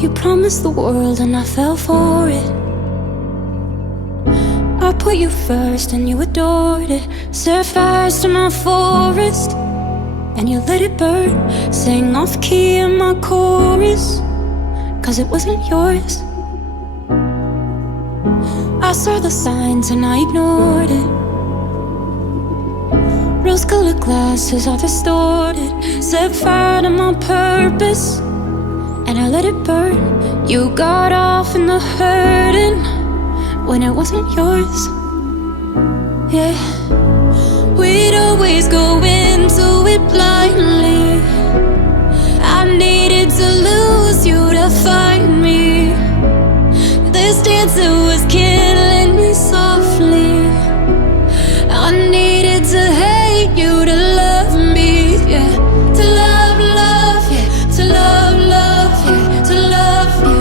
You promised the world and I fell for it. I put you first and you adored it. Set fires to my forest and you let it burn. Sang off key in my chorus, cause it wasn't yours. I saw the signs and I ignored it. Rose-colored glasses all distorted. Set fire to my purpose and I let it burn. You got off in the hurting when it wasn't yours. Yeah, we'd always go into it blindly. I needed to lose you to find me. This dancer was killing me softly. I needed to hate you to love me, yeah. To love, love, yeah. To love, love, yeah. To love you.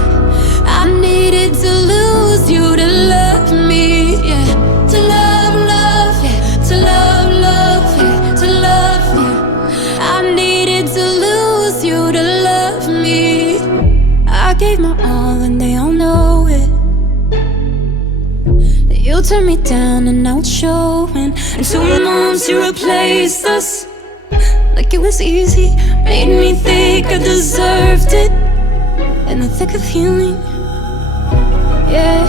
I needed to lose you to love me, yeah. To love, love, yeah. To love, love, yeah. To love you. I needed to lose you to love me. I gave my all and they all know it. You turned me down and now it's showing. And 2 months you replaced us like it was easy. Made me think I deserved it in the thick of healing. Yeah,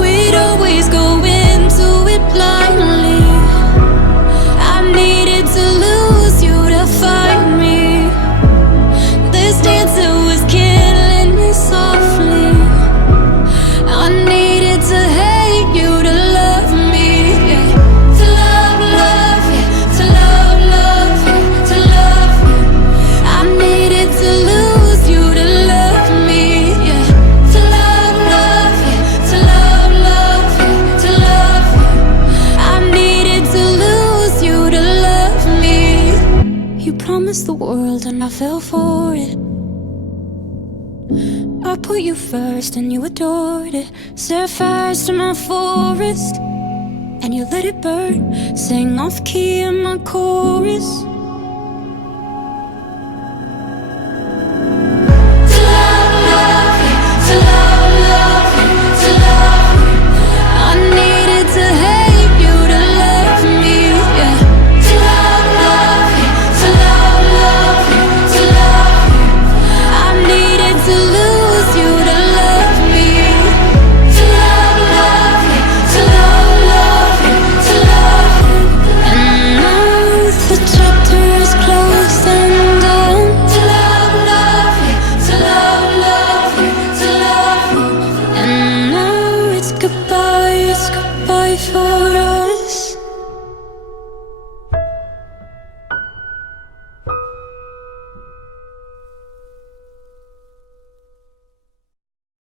we'd always go into it blindly. I needed to lose you to find me. This dancer was killing me softly. I needed to hate you to love me, yeah. To love, love, yeah. To love, love, yeah. To love you. I needed to lose you to love me, yeah. To love, love, yeah. To love, love, yeah. To love you. I needed to lose you to love me. You promised the world and I fell for it. I put you first and you adored it. Set fires to my forest and you let it burn. Sang off key in my chorus,